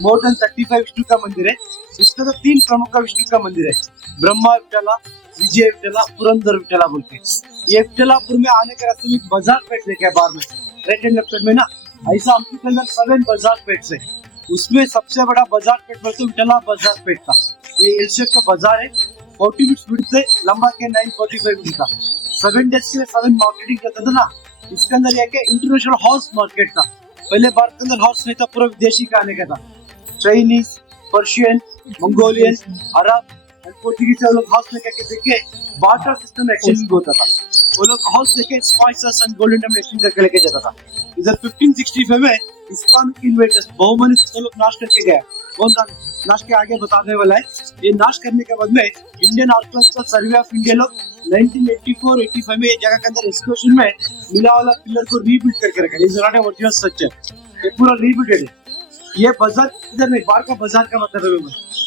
More than 35 Vishnu का मंदिर है। इसका तो 3 प्रमुख विष्णु का मंदिर है, ब्रह्मा विठला, विजय विठला, पुरंदर विठला बोल के। ये विठलापुर में आने के रास्ते में बाजार पेट देखा है बाहर में, राइट एंड लेफ्ट में ना, ऐसा हम्पी के अंदर 7 बाजार पेट से, उसमें सबसे बड़ा बाजार पेट बोलते विठला बाजार पेट था। ये एल शेप का बाजार है, 40 फीट विड्थ से, लंबा के 945 फीट का। 7 डेज के 7 मार्केटिंग करता था ना। इसके अंदर यह इंटरनेशनल हॉर्स मार्केट था। पहले भारत के अंदर हॉर्स नहीं था, पूरा विदेशी का आने का था। चाइनीज, पर्शियन, मंगोलियन, अरब और पोर्चुगीज से लोग हॉर्स लेकर के देखे, बार्टर सिस्टम एक्सचेंजिंग होता था। वो लोग हॉर्स लेके spices and golden diamond exchange करके लेके जाता था। इधर 1565 में इस्लामिक इन्वेडर्स बहुमनी से लोग नाश करके गए। कौन था नाश के आगे बताने वाला है। ये नाश करने के बाद में Indian archaeological survey of India लोग 1984-85 में ये जगह के अंदर एक्सकर्शन में मिला वाला पिलर को रीबिल्ड करके रखा। Is not a original structure, ये पूरा रीबिल्डेड है। ये बाजार इधर नहीं, बाहर का बाजार का मतलब है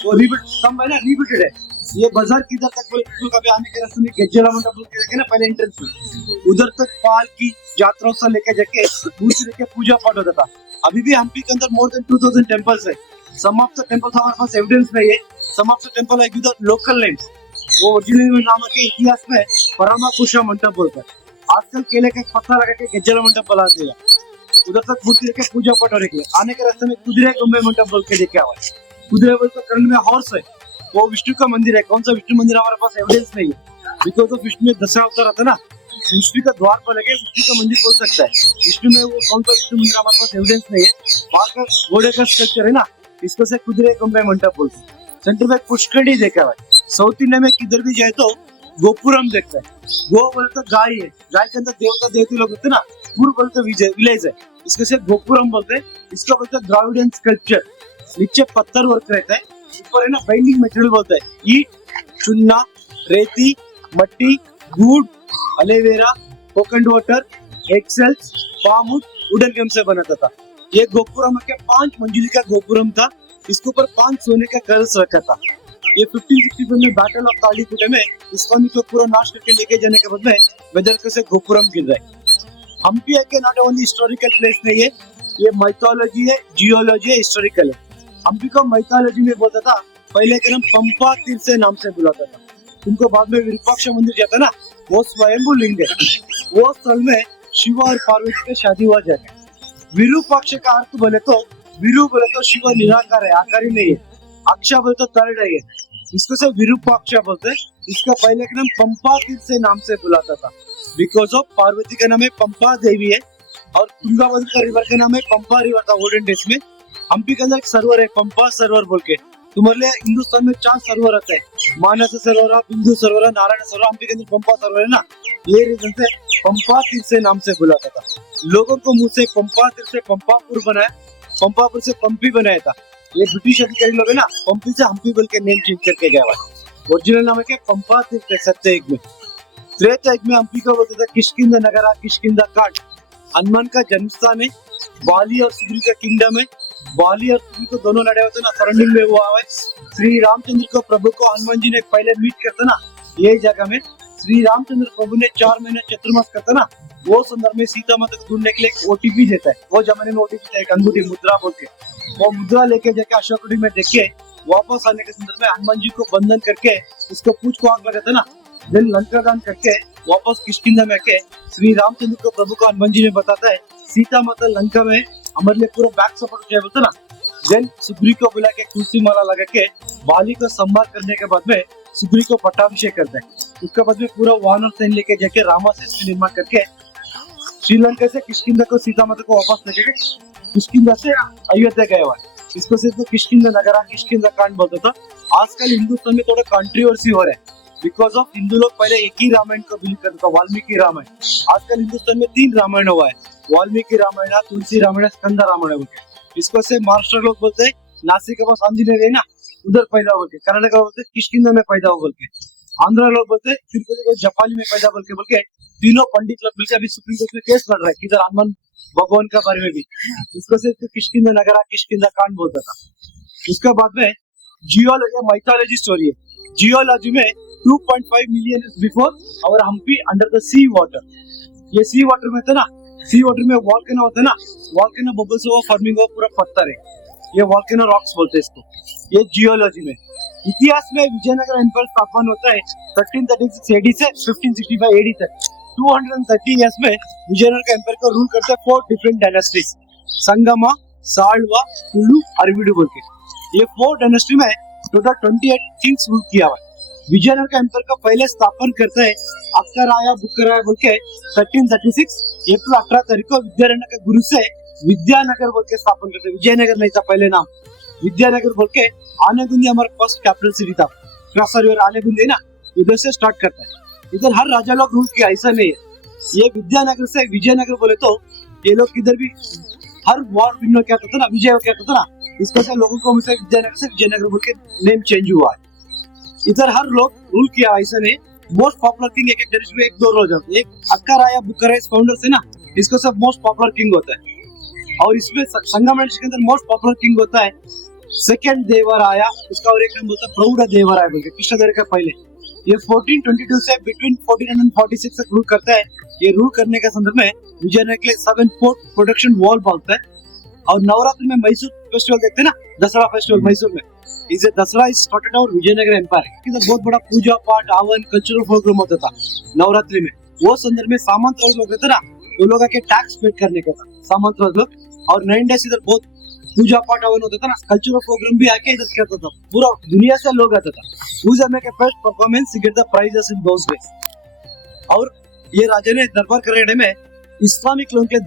वो रीबिल्ड स्तंभ है ना, रीबिल्डेड है। ये बाजार किधर तक बोले कभी आने के रास्ते में गेज्जला मंडप बोल के देखे ना पहले एंट्रेंस में, उधर तक पाल की यात्राओं से लेके जाके दूसरे के पूजा पाठ होता था। अभी भी हम्पी के अंदर मोर देन 2000 टेम्पल्स है। सम ऑफ द टेम्पल्स हमारे पास एविडेंस नहीं है, सम ऑफ द टेम्पल है विद लोकल नेम्स। वो ओरिजिनल नाम के इतिहास में परामाकुशा मंडप बोलता है। आजकल केले का पत्थर लगा के गेज्जला मंडप बना दिया। उधर तक मूर्ति रखे पूजा पाठ होने के लिए आने के रास्ते में कुदिरे कुंभे मंडप बोल के देखे आवाज। कुदिरे बोल तो कर्ण में हॉर्स है, वो विष्णु का मंदिर है। कौन सा विष्णु मंदिर हमारे पास एविडेंस नहीं है, बिकॉज ऑफ विष्णु में 10 अवतार आता ना, विष्णु का द्वार पर लगे विष्णु का मंदिर बोल सकता है। विष्णु में वो कौन सा विष्णु मंदिर हमारे पास एविडेंस नहीं है। बाहर का घोड़े का स्ट्रक्चर है ना, इसको से कुदिरे कुंभे मंडप बोलते हैं। सेंटर में पुष्करणी देखा हुआ है। साउथ इंडिया में किधर भी जाए तो गोपुरम देखता है। गो बोलते गाय है, गाय के अंदर देवता देवती लोग होते ना, पुर बोलते विलेज है, इसके से गोपुरम बोलते हैं। इसका बोलते हैं द्राविडियन स्कल्पचर, नीचे पत्थर वर्क रहता है, ऊपर है ना बाइंडिंग मटेरियल बोलता है। ईट, चुन्ना, रेती, मट्टी, गुड़, एलोवेरा, कोकोनट वाटर, एक्सेल्स, पामवुड, वुडन गम से बनाता था। ये गोपुरम के 5 मंजिल का गोपुरम था। इसके ऊपर 5 सोने का कलश रखा था। ये 1565 में बैटल ऑफ तालीकोटे में इस्लामी को पूरा नाश करके लेके जाने के बाद में वेदर से गोपुरम गिर रहा है। हम्पी है नॉट ओनली हिस्टोरिकल प्लेस नहीं है, ये माइथोलॉजी है, जियोलॉजी है, हिस्टोरिकल है। हम्पी को माइथोलॉजी में बोलता था, पहले के नाम पंपा तीर्थ से नाम से बुलाता था। उनको बाद में विरूपाक्ष मंदिर जाता ना, वो स्वयंभू लिंग है। वो स्थल में शिव और पार्वती की शादी हुआ जगह। विरूपाक्ष का अर्थ बोले तो, विरु बोले तो शिव निराकार है, आकारी नहीं है। अक्षा बोले तो थर्ड है, इसको से विरूपाक्ष बोलते हैं। इसका पहले का नाम पंपा तीर्थ से नाम से बुलाता था, बिकॉज ऑफ पार्वती का नाम है पंपा देवी है और तुंगाभद्रा का रिवर का नाम है पंपा रिवर था ओल्डन डेज में। हम्पी के अंदर एक सर्वर है पंपा सर्वर बोल के। तुम्हारे हिंदुस्तान में 4 सर्वर रहते हैं, मानस सरोवर, बिंदु सरोवर, नारायण सरोवर। हम्पी के अंदर पंपा सर्वर है ना, ये रीजन से पंपा तीर्थ से नाम से बुलाता था। लोगों को मुंह से पंपा तीर्थ से पंपापुर बनाया, पंपापुर से पंपी बनाया था। ये ब्रिटिश अधिकारी लोग है ना, पंपी से हम्पी बोल के नेम चेंज करके गया हुआ। ओरिजिनल नाम है क्या पंपा तीर्थ। सत्ययुग में, त्रेता युग में हम्पी को बोलते थे किष्किंधा नगरा, किष्किंधा काट। हनुमान का जन्मस्थान है। बाली और सुग्रीव का किंगडम है। बाली और सुग्रीव को दोनों लड़े होते ना, सराउंडिंग में हुआ है। श्री रामचंद्र को प्रभु को हनुमान जी ने पहले मीट करता ना, यही जगह में श्री रामचंद्र प्रभु ने 4 महीने चतुर्मास करता ना, वो संदर्भ में सीता माता को ढूंढने के लिए ओटीपी देता है। वो जमाने में ओटीपी था, एक अंगूठी मुद्रा बोल के। वो मुद्रा लेके जाके अशोक में देखे, वापस आने के संदर्भ में हनुमान जी को बंधन करके इसको पूछ को आग लगाता ना, देन लंका दान करके वापस किष्किंधा में आके श्री रामचंद्र को प्रभु को हनुमान जी ने बताता है सीता माता लंका में हमारे लिए पूरा बैक सपोर्ट चाहिए बोलता ना। देन सुग्रीव को बुला के तुलसी माला लगा के बाली को संहार करने के बाद में सुग्रीव को पट्टाभिषेक करते हैं। उसके बाद में पूरा वानर सैन्य लेके जाके रामासेन का निर्माण करके श्रीलंका से किष्किंधा को सीता माता को वापस लेके किष्किंधा से अयोध्या गया हुआ है। इसको सिर्फ किष्किंधा नगरा, किष्किंधा कांड बोलता था। आजकल हिंदुस्तान में थोड़ा कंट्रोवर्सी हो रहा है, बिकॉज ऑफ हिंदू लोग पहले एक ही रामायण को बिलीव करता था, वाल्मीकि रामायण। आजकल हिंदुस्तान में 3 रामायण हुआ है, वाल्मीकि रामायण, तुलसी रामायण, स्कंद रामायण बोल के। इसको से महाराष्ट्र लोग बोलते हैं नासिक के पास आंजनेय है ना, उधर पैदा बोल के। कर्नाटक बोलते हैं किष्किंधा में पैदा हो बोल के। आंध्र लोग बोलते हैं तिरुपति को जपाली में पैदा बोल के। तीनों पंडित लोग मिलकर अभी सुप्रीम कोर्ट में केस लड़ रहा है किधर हनुमान भगवान का बारे में भी। इसको से किष्किंधा नगरा, किष्किंधा कांड बोलता था। उसके बाद में जियोलॉजी माइथोलॉजी स्टोरी है। जियोलॉजी में 2.5 million years before our Hampi under the sea water. ये सी वाटर में था ना, सी वाटर में वॉल्केनो होता है ना, वॉल्केनो बबल्स हुआ, फॉर्मिंग हुआ, पूरा पत्थर है। ये वॉल्केनो रॉक्स बोलते हैं इसको। ये जियोलॉजी में। इतिहास में विजयनगर एम्पायर स्थापन होता है 1336 एडी से 1565 एडी तक। 230 इयर्स में विजयनगर एम्पायर को रूल करते हैं 4 डिफरेंट डायनेस्टीज, संगमा, साल्वा, तुलु, अरविडु बोल के। ये 4 डायनेस्टी में टोटल 28 किंग्स रूल किया हुआ है। विजयनगर एम्पायर का पहले स्थापन करते हैं अक्कराया बुक्कराया बोल के 1336 अप्रैल 18 तारीख को विद्यारण्य के गुरु से विद्यानगर बोल के स्थापन करते हैं। विजयनगर नहीं था पहले नाम, विद्यानगर बोल के। आनेगुंदी हमारा फर्स्ट कैपिटल सिटी था, क्रॉस रिवर आनेगुंदी ना, उधर से स्टार्ट करता है। इधर हर राजा लोग रूल किया, ऐसा नहीं है। ये विद्यानगर से विजयनगर बोले तो ये लोग किधर भी हर वॉर विन क्या था ना, विजय क्या था ना, इसको से लोगों को मुझसे विजयनगर से विजयनगर बोल के नेम चेंज हुआ है। इधर हर लोग रूल किया, ऐसा नहीं। मोस्ट पॉपुलर किंग एक डायनेस्टी में 1-2 रोज होते। एक अक्कराया बुक्कराया फाउंडर से ना, इसको सब मोस्ट पॉपुलर किंग होता है। और इसमें संगम डायनेस्टी के अंदर मोस्ट पॉपुलर किंग होता है सेकंड देवराया, उसका और एक नाम बोलता है प्रौढ़ देवराया बोल के, कृष्णदेव का पहले। ये 1422 से बिटवीन 1446 तक रूल करता है। ये रूल करने के संदर्भ में विजयनगर के 7 फोर्ट प्रोटेक्शन वॉल बोलता है। और नवरात्रि में मैसूर फेस्टिवल देखते हैं ना, दसरा फेस्टिवल मैसूर में, इसे Dasara is started out Vijayanagara empire. इधर बहुत बड़ा पूजा पाठ, हवन, कल्चरल प्रोग्राम होता था नवरात्रि में। वो संदर्भ में सामंत राज लोग रहते ना, वो लोग आके टैक्स पे करने का था, सामंत राज लोग। और 9 डेज इधर बहुत पूजा पाठ हवन होता था ना, कल्चरल प्रोग्राम भी आके इधर करता था, पूरा दुनिया से लोग आता था। उस make a first performance to get the prizes in those days। और ये राजा ने दरबार करने में इस्लामिक लोगों के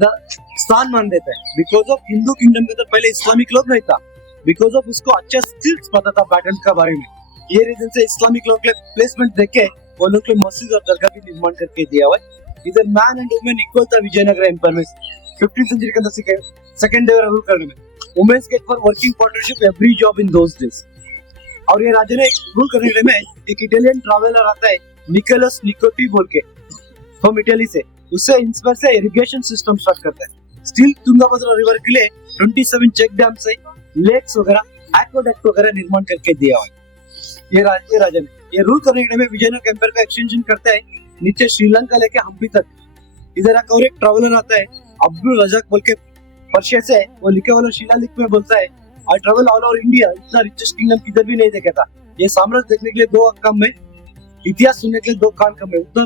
स्थान मान देते हैं। बिकॉज ऑफ हिंदू किंगडम के अंदर पहले इस्लामिक लोग नहीं था, बिकॉज ऑफ उसको अच्छा स्किल्स पता था बैटल का बारे में। ये रीजन से इस्लामिक लोगों के प्लेसमेंट देके वो लोग के मस्जिद और दरगाह भी निर्माण करके दिया हुआ है। इधर मैन एंड वुमेन इक्वल था विजयनगर एम्पायर में 15th सेंचुरी के अंदर सेकंड देवरा रूल करने में। Womens get for working partnership every job in those days. और ये राजा ने रूल करने में एक इटालियन ट्रैवलर आता है निकोलस निकोटी बोल के, फ्रॉम इटली से। उससे इंस्पायर से इरिगेशन सिस्टम स्टार्ट करता है। स्टिल तुंगभद्रा रिवर के लिए 27 चेक डैम से लेक्स वगैरह एक्वाडक्ट वगैरह निर्माण करके दिया हुआ है। ये राजा ने ये रूल करने में विजयनगर एम्पायर का एक्सटेंशन करता है नीचे श्रीलंका लेके हम्पी तक। इधर और एक ट्रैवलर आता है अब्दुल रजाक बोल के, पर्शिया से। वो लिखे वाला शिलालेख में बोलता है I travel all over India, इतना रिचेस्ट किंगडम किधर भी नहीं देखा था। ये साम्राज्य देखने के लिए 2 काम में, इतिहास सुनने के लिए 2 कान कम है, उतना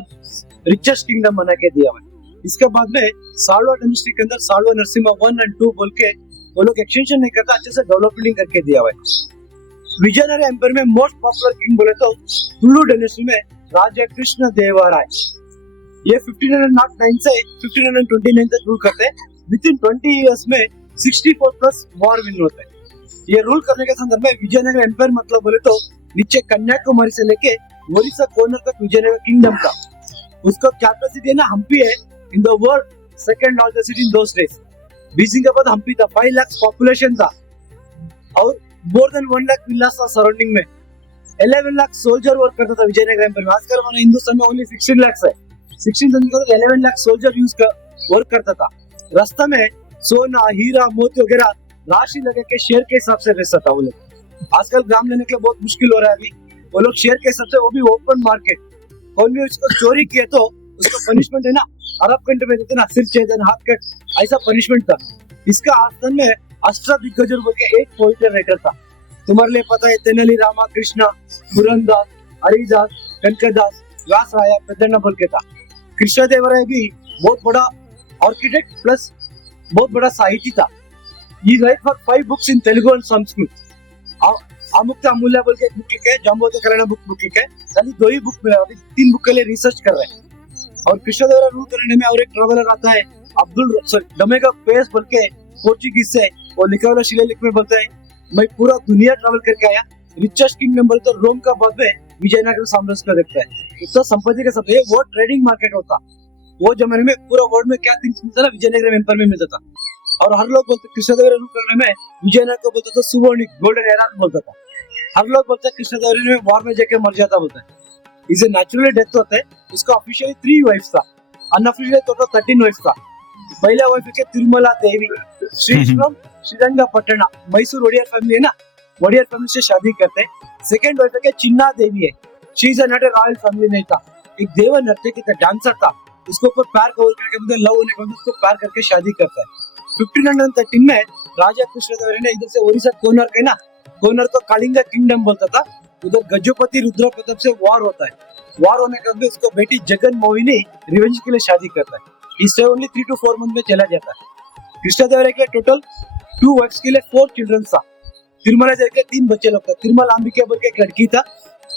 रिचेस्ट किंगडम बना के दिया हुआ है। इसके बाद में साल्वा डायनेस्टी के अंदर साल्वा नरसिम्हा 1 और 2 बोल के वो लोग एक्सटेंशन नहीं करता, अच्छे से डेवलपमेंट करके दिया हुआ है। विजयनगर एम्पायर में मोस्ट पॉपुलर किंग बोले तो तुलु डायनेस्टी में राजा कृष्ण देवराय। ये 1509 से 1529 तक रूल करते हैं। विद इन 20 इयर्स में 64 प्लस वॉर विन होते हैं। ये रूल करने के संदर्भ में विजयनगर एम्पायर मतलब बोले तो नीचे कन्याकुमारी से लेके ओडिशा कॉर्नर तक विजयनगर किंगडम का। उसका कैपिटल सिटी है ना हम्पी है, in the world second largest city in those days. Beijing के बाद हम्पी था, 5 लाख पॉपुलेशन था और मोर देन 1 लाख विलास था सराउंडिंग में। 11 लाख सोल्जर वर्क करता था विजयनगर एम्पायर में। आजकल हमारे हिंदुस्तान में ओनली 16 लाख है। 16 लाख सोल्जर यूज का वर्क करता था। रास्ता में सोना हीरा मोती वगैरह राशि लगे के शेयर के हिसाब से बेचता था वो लोग। आजकल ग्राम लेने के लिए बहुत मुश्किल हो रहा है अभी। वो लोग शेयर के हिसाब से, वो भी ओपन मार्केट। कोई भी उसको चोरी किया तो उसका पनिशमेंट है ना, अरब कंट्री में देते ना, सिर छेदन, हाथ कट, ऐसा पनिशमेंट था। इसका आस्थान में अष्टदिग्गजर बोल के एक पोइट राइटर था, तुम्हारे लिए पता है, तेनाली रामा कृष्णा, पुरंदास, हरिदास, कनकदास, व्यासराय, पेदण्ण बोल के था। कृष्णदेवराय भी बहुत बड़ा आर्किटेक्ट प्लस बहुत बड़ा साहिती था। He write for 5 books in Telugu and Sanskrit। अमुक्ता अमूल्य बोल के एक बुक लिखे, जाम्बोते कल्याण बुक लिखे, खाली 2 ही बुक मिला, 3 बुक के लिए रिसर्च कर रहे हैं। और कृष्णदेवराय रूल करने में और एक ट्रैवलर आता है डोमिंगो पेस बोल के, पोर्चुगीज से। वो लिखा वाला शिलालेख में बोलता है मैं पूरा दुनिया ट्रैवल करके आया। रिचेस्ट किंगडम बोले तो रोम का बाद में विजयनगर साम्राज्य का देखता है। तो संपत्ति के सब वो ट्रेडिंग मार्केट होता। वो जमाने में पूरा वर्ल्ड में क्या थिंग्स मिलता था विजयनगर एम्पायर में मिलता था। और हर लोग बोलते कृष्णदेवराय रूल करने में विजयनगर को बोलता था सुवर्ण गोल्डन एरा बोलता था। हर लोग बोलते हैं कृष्णदेवराय में वॉर में जाके मर जाता बोलता है। इसे नेचुरली डेथ होता है। उसका ऑफिशियली 3 वाइफ्स था, अनऑफिशियली टोटल 13 वाइफ्स था। पहला वाइफ है तिरुमला देवी, श्रीरंगपट्टण, मैसूर वडियर फैमिली है ना, वडियर फैमिली से शादी करते हैं। सेकंड वाइफ है चिन्ना देवी है, she is not a royal family नहीं था, एक देव नर्तकी था, डांसर था। उसको ऊपर प्यार कवर करके लव होने के बाद उसको प्यार करके शादी करता है। 1513 में राजा कृष्णदेवराय ने इधर से ओडिशा कोणार्क है ना, कोणार्क को कलिंगा किंगडम बोलता था। उधर गजपति रुद्र प्रताप से वार होता है। वार होने के बाद उसको बेटी जगन मोहिनी रिवेंज के लिए शादी करता है। इससे ओनली 3 to 4 मंथ में चला जाता है। कृष्णदेवराय के टोटल 2 वाइफ्स के लिए 4 चिल्ड्रन था। तिरुमला देव के 3 बच्चे लोग थे। तिरुमला अंबिका बोल के एक लड़की था,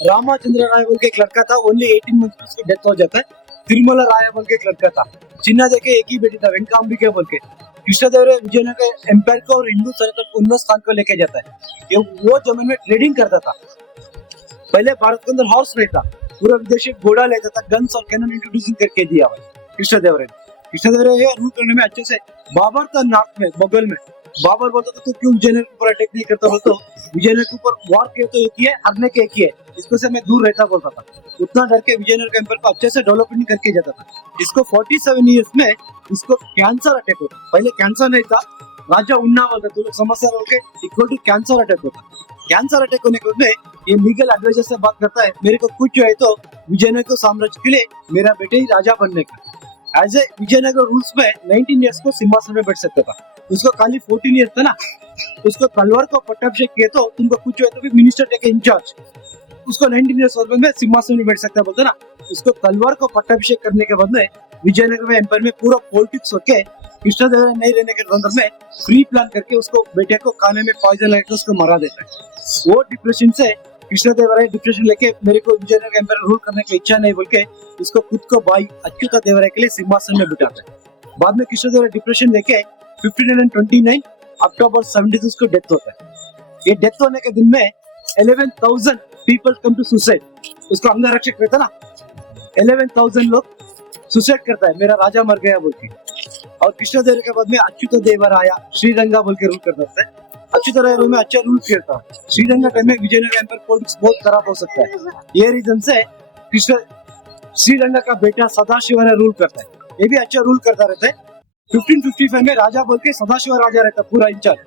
रामाचंद्र राय बोल के एक लड़का था, ओनली 18 मंथ में उसकी डेथ हो जाता है। तिरुमला राय बोल के एक लड़का था। चिन्ना देव के एक ही बेटी था, वेंकाम्बिका बोल के। कृष्णदेवराय विजयनगर के एम्पायर को और हिंदू सल्तनत को उन्नत स्थान को लेके जाता है। ये वो जमीन में ट्रेडिंग करता था। पहले भारत के अंदर हॉर्स नहीं था, पूरा विदेशी घोड़ा लेता था, गन्स और कैनन इंट्रोड्यूसिंग करके दिया हुआ कृष्णदेवराय। कृष्णदेवराय रूल करने में अच्छे से। बाबर था नॉर्थ में, मुगल में। बाबर बोलता था, तो क्यों विजयनगर के ऊपर अटैक नहीं करता? बोलता विजयनगर के ऊपर वार किया तो एक ही है, हरने के एक ही है, इसको से मैं दूर रहता बोलता था। उतना डर के विजयनगर के एम्पायर को अच्छे से डेवलपमेंट करके जाता था। इसको 47 इयर्स में इसको कैंसर अटैक होता। पहले कैंसर नहीं था, राजा उन्ना बोलता, तो लोग समस्या होके इक्वल टू कैंसर अटैक होता। कैंसर अटैक होने के बाद ये लीगल एडवाइजर से बात करता है, मेरे को कुछ है तो विजयनगर साम्राज्य के लिए मेरा बेटे ही राजा बनने का। एज ए विजयनगर रूल्स में 19 इयर्स को सिंहासन में बैठ सकता था। उसको खाली 14 इयर्स था ना, उसको तलवार को पट्टाभिषेक किया तो तुमको कुछ है तो भी मिनिस्टर टेक इंचार्ज। उसको 19 इयर्स ओल्ड में सिंहासन में बैठ सकता है बोलते ना। उसको तलवार को पट्टाभिषेक करने के बाद में विजयनगर में एम्पायर में पूरा पॉलिटिक्स होके कृष्णदेवराय नहीं रहने के अंदर में फ्री प्लान करके उसको बेटे को खाने में पॉइजन लगाकर उसको मरा देता है। वो डिप्रेशन से कृष्णदेवराय डिप्रेशन लेके मेरे को विजयनगर एम्पायर रूल करने की इच्छा नहीं बोल के इसको खुद को भाई अच्युत देवराय के लिए सिंहासन में बिठाता है। बाद में कृष्णदेवराय डिप्रेशन लेके 1529 अक्टूबर 72 को डेथ होता है। ये डेथ होने के दिन में 11,000 पीपल कम टू सुसाइड। उसको अंगरक्षक रहता ना, 11,000 लोग सुसाइड करता है, मेरा राजा मर गया बोल के। और कृष्णदेवराय के बाद में अच्युत देवराय श्रीरंगा बोल के रूल करता है। अच्युत देवराय में अच्छा रूल करता है। श्रीरंगा टाइम में विजयनगर एम्पायर पॉलिटिक्स बहुत खराब हो सकता है। ये रीजन से कृष्ण श्रीरंगा का बेटा सदाशिव रूल करता है। ये भी अच्छा रूल करता रहता है। 1555 में राजा बोल के सदाशिव राजा रहता है, पूरा इंचार्ज।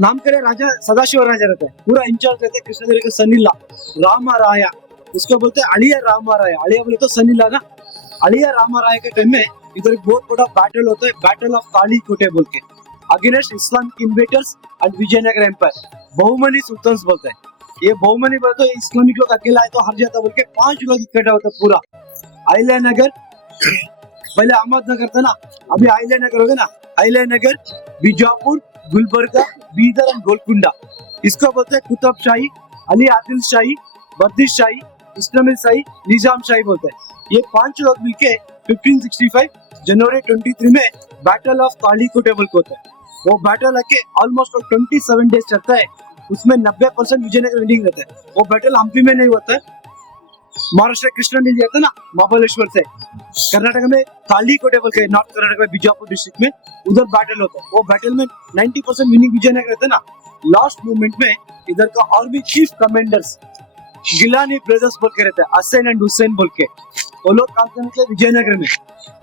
नाम करे राजा सदाशिव राजा रहता है, पूरा इंचार्ज रहता है। कृष्णदेवराय का सनीला रामा राया, उसको बोलते हैं अलिया रामा राया। अलिया बोले तो सनीला ना। अलिया रामा राय के टाइम में इधर एक बहुत बड़ा बैटल होता है, बैटल ऑफ काली कोटे बोल के, against Islamic invaders and Vijayanagara empire. Bahmani सुल्तान बोलते हैं। ये बहुमनी बोलते हैं इस्लामिक लोग अकेला है तो हर जाता बोल के 5 लोग इकट्ठा होता है पूरा। अहिल्यानगर, पहले अहमदनगर था ना, अभी अहिल्यानगर हो गया ना। अहिल्यानगर, बीजापुर, गुलबर्गा, बीदर एंड गोलकुंडा। इसको बोलते हैं कुतुब शाही, अली आदिल शाही, बद्रिश शाही, इस्लामिल शाही, निजाम शाही बोलते हैं। ये 5 लोग मिलके 1565 जनवरी 23 में बैटल ऑफ कालीकोटे बोल के होता है। वो बैटल आके ऑलमोस्ट 27 डेज चलता है। उसमें 90% विजयनगर विनिंग रहता है। वो बैटल हम्पी में नहीं होता है, महाराष्ट्र कृष्णा मिल जाता ना महाबलेश्वर से। कर्नाटक में कालीकोटे बोल के, नॉर्थ कर्नाटक में बीजापुर डिस्ट्रिक्ट में उधर बैटल होता है। वो बैटल में 90% विनिंग विजयनगर रहता है ना। लास्ट मूवमेंट में इधर का और भी चीफ कमांडर्स गिलानी ब्रदर्स बोल के रहते हैं, हसन एंड हुसैन बोल के। वो लोग काम करने के लिए विजयनगर में,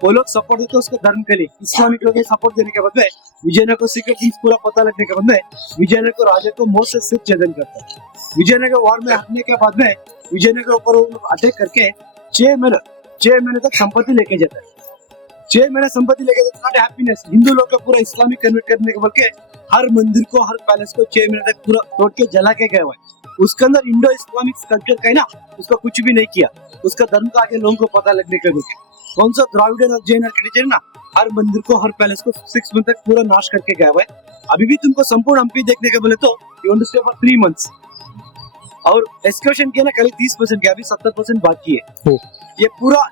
वो लोग सपोर्ट देते हैं उसके धर्म के लिए। इस्लामिक लोग सपोर्ट देने के बाद में विजयनगर को सीक्रेट थिंग्स पूरा पता लगने के बाद में विजयनगर को राजा को मोह से सिर्फ छेदन करता है। विजयनगर वार में हटने के बाद में विजयनगर ऊपर वो लोग अटैक करके 6 महीने तक संपत्ति लेके जाता है। 6 महीने संपत्ति लेके जाता है। हैप्पीनेस हिंदू लोग का पूरा इस्लामिक कन्वर्ट करने के बोल के हर मंदिर को, हर पैलेस को 6 महीने तक पूरा तोड़ के जला के गया हुआ है। उसके अंदर इंडो इस्लामिक कल्चर का है ना, उसका कुछ भी नहीं किया। उसका धर्म का आगे लोगों को पता लगने के लिए कौन सा द्राविडियन और जैन आर्किटेक्चर ना, हर मंदिर को, हर पैलेस को 6 मंथ तक पूरा नाश करके गया हुआ है। अभी भी तुमको संपूर्ण हम्पी देखने के बोले तो you want to stay for 3 months. और एक्सकर्शन किया ना, कल 30% किया, अभी 70% बाकी है। ये पूरा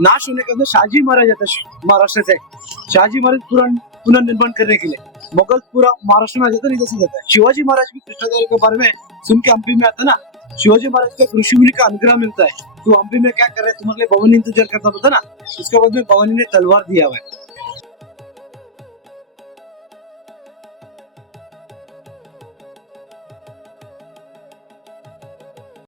नाश होने के अंदर शाहजी महाराज आता है महाराष्ट्र से। शाहजी महाराज पूरा पुनर्निर्माण करने के लिए मुगल पूरा महाराष्ट्र में आ जाता है, इधर से जाता है। शिवाजी महाराज भी कृष्णदेवराय के बारे में सुन के हम्पी में आता ना। शिवाजी महाराज का ऋषि मुनि का अनुग्रह मिलता है। तो हम्पी में क्या कर रहे हैं, तुम्हारे लिए भवानी इंतजार करता बोलता ना। उसके बाद में भवानी ने तलवार दिया हुआ है।